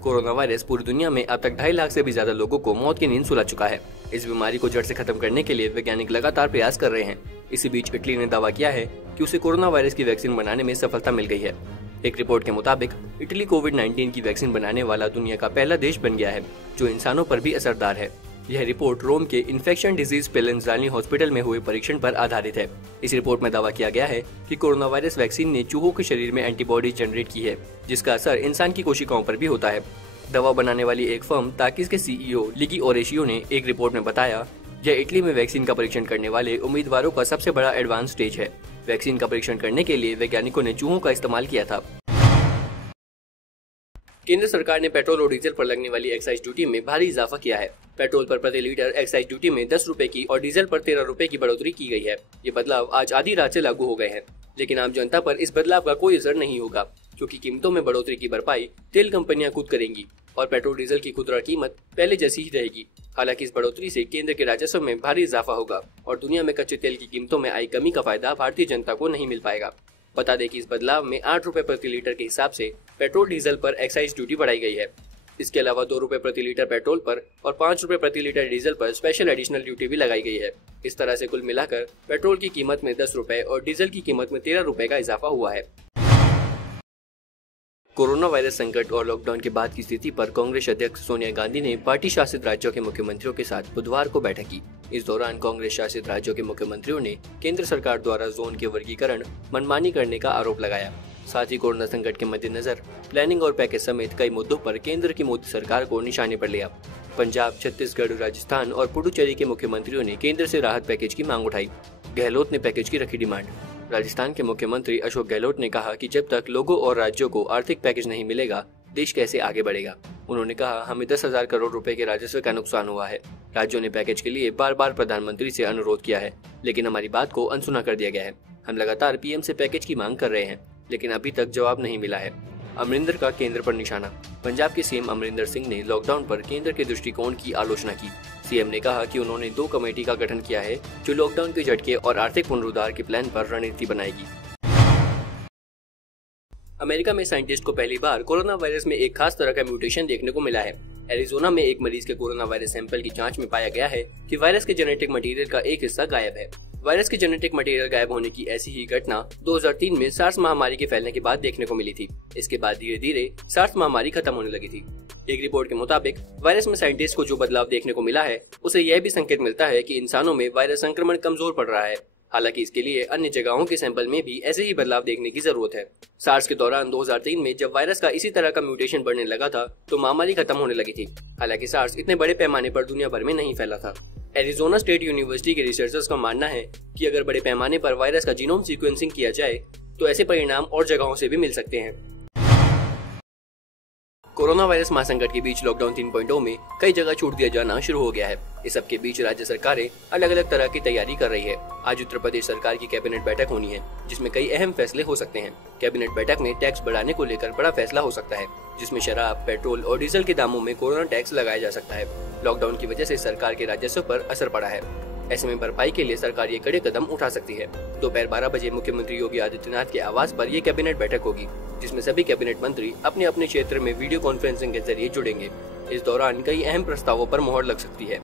Corona virus पूरी दुनिया में अब तक 2.5 लाख से भी ज्यादा लोगों को मौत की नींद सुला चुका है। इस बीमारी को जड़ से खत्म करने के लिए वैज्ञानिक लगातार प्रयास कर रहे हैं। इसी बीच इटली ने दावा किया है कि उसे कोरोना वायरस की वैक्सीन बनाने में सफलता मिल गई है। एक रिपोर्ट के मुताबिक इटली कोविड-19 की वैक्सीन बनाने वाला दुनिया का पहला देश बन गया है, जो इंसानों पर भी असरदार है। यह रिपोर्ट रोम के इन्फेक्शन डिजीज स्पेलेंजानी हॉस्पिटल में हुए परीक्षण पर आधारित है। इस रिपोर्ट में दावा किया गया है कि कोरोना वायरस वैक्सीन ने चूहों के शरीर में एंटीबॉडी जनरेट की है, जिसका असर इंसान की कोशिकाओं पर भी होता है। दवा बनाने वाली एक फर्म ताकिस के सीईओ लिगी ओरेशियो ने एक रिपोर्ट में बताया, यह इटली में वैक्सीन का परीक्षण करने वाले उम्मीदवारों का सबसे बड़ा एडवांस स्टेज है। वैक्सीन का परीक्षण करने के लिए वैज्ञानिकों ने चूहों का इस्तेमाल किया था। केंद्र सरकार ने पेट्रोल और डीजल पर लगने वाली एक्साइज ड्यूटी में भारी इजाफा किया है। पेट्रोल पर प्रति लीटर एक्साइज ड्यूटी में 10 रुपए की और डीजल पर 13 रुपए की बढ़ोतरी की गई है। ये बदलाव आज आधी रात से लागू हो गए हैं, लेकिन आम जनता पर इस बदलाव का कोई असर नहीं होगा, क्योंकि कीमतों में बढ़ोतरी की भरपाई तेल कंपनियां खुद करेंगी और पेट्रोल डीजल की खुदरा कीमत पहले जैसी ही रहेगी। हालांकि इस बढ़ोतरी से केंद्र के राजस्व में भारी इजाफा होगा और दुनिया में कच्चे तेल की कीमतों में आई कमी का फायदा भारतीय जनता को नहीं मिल पाएगा। बता दें कि इस बदलाव में 8 रुपए प्रति लीटर के हिसाब से पेट्रोल डीजल पर एक्साइज ड्यूटी बढ़ाई गई है। इसके अलावा 2 रुपए प्रति लीटर पेट्रोल पर और 5 रुपए प्रति लीटर डीजल पर स्पेशल एडिशनल ड्यूटी भी लगाई गई है। इस तरह से कुल मिलाकर पेट्रोल की कीमत में 10 रुपए और डीजल की कीमत में 13 रुपए का इजाफा हुआ है। कोरोना वायरस संकट और लॉकडाउन के बाद की स्थिति पर कांग्रेस अध्यक्ष सोनिया गांधी ने पार्टी शासित राज्यों के मुख्यमंत्रियों के साथ बुधवार को बैठक की। इस दौरान कांग्रेस शासित राज्यों के मुख्यमंत्रियों ने केंद्र सरकार द्वारा जोन के वर्गीकरण मनमानी करने का आरोप लगाया। साथ ही कोरोना संकट के मद्देनजर प्लानिंग और पैकेज समेत कई मुद्दों पर केंद्र की मोदी सरकार को निशाने पर लिया। पंजाब, छत्तीसगढ़, राजस्थान और पुडुचेरी के मुख्यमंत्रियों ने केंद्र से राहत पैकेज की मांग उठाई। गहलोत ने पैकेज की रखी डिमांड। राजस्थान के मुख्यमंत्री अशोक गहलोत ने कहा कि जब तक लोगों और राज्यों को आर्थिक पैकेज नहीं मिलेगा, देश कैसे आगे बढ़ेगा। उन्होंने कहा, हमें 10,000 करोड़ रुपए के राजस्व का नुकसान हुआ है। राज्यों ने पैकेज के लिए बार बार प्रधानमंत्री से अनुरोध किया है, लेकिन हमारी बात को अनसुना कर दिया गया है। हम लगातार पीएम से पैकेज की मांग कर रहे हैं, लेकिन अभी तक जवाब नहीं मिला है। अमरिंदर का केंद्र पर निशाना। पंजाब के सीएम अमरिंदर सिंह ने लॉकडाउन पर केंद्र के दृष्टिकोण की आलोचना की। सीएम ने कहा कि उन्होंने 2 कमेटी का गठन किया है, जो लॉकडाउन के झटके और आर्थिक पुनरुद्धार के प्लान पर रणनीति बनाएगी। अमेरिका में साइंटिस्ट को पहली बार कोरोना वायरस में एक खास तरह का म्यूटेशन देखने को मिला है। एरिजोना में एक मरीज के कोरोना वायरस सैंपल की जांच में पाया गया है कि वायरस के जेनेटिक मटेरियल का एक हिस्सा गायब है। वायरस के जेनेटिक मटेरियल गायब होने की ऐसी ही घटना 2003 में सार्स महामारी के फैलने के बाद देखने को मिली थी। इसके बाद धीरे धीरे सार्स महामारी खत्म होने लगी थी। एक रिपोर्ट के मुताबिक वायरस में साइंटिस्ट को जो बदलाव देखने को मिला है, उसे यह भी संकेत मिलता है कि इंसानों में वायरस संक्रमण कमजोर पड़ रहा है। हालांकि इसके लिए अन्य जगहों के सैंपल में भी ऐसे ही बदलाव देखने की जरूरत है। सार्स के दौरान 2003 में जब वायरस का इसी तरह का म्यूटेशन बढ़ने लगा था, तो महामारी खत्म होने लगी थी। हालांकि सार्स इतने बड़े पैमाने पर दुनिया भर में नहीं फैला था। एरिजोना स्टेट यूनिवर्सिटी के रिसर्चर्स का मानना है कि अगर बड़े पैमाने पर वायरस का जीनोम सीक्वेंसिंग किया जाए, तो ऐसे परिणाम और जगहों से भी मिल सकते हैं। कोरोना वायरस महासंकट के बीच लॉकडाउन 3.0 में कई जगह छूट दिया जाना शुरू हो गया है। इस सब के बीच राज्य सरकारें अलग अलग तरह की तैयारी कर रही है। आज उत्तर प्रदेश सरकार की कैबिनेट बैठक होनी है, जिसमें कई अहम फैसले हो सकते हैं। कैबिनेट बैठक में टैक्स बढ़ाने को लेकर बड़ा फैसला हो सकता है, जिसमें शराब, पेट्रोल और डीजल के दामों में कोरोना टैक्स लगाया जा सकता है। लॉकडाउन की वजह से सरकार के राजस्व पर असर पड़ा है। ऐसे में भरपाई के लिए सरकार ये कड़े कदम उठा सकती है। दोपहर 12 बजे मुख्यमंत्री योगी आदित्यनाथ के आवास पर ये कैबिनेट बैठक होगी, जिसमें सभी कैबिनेट मंत्री अपने अपने क्षेत्र में वीडियो कॉन्फ्रेंसिंग के जरिए जुड़ेंगे। इस दौरान कई अहम प्रस्तावों पर मुहर लग सकती है।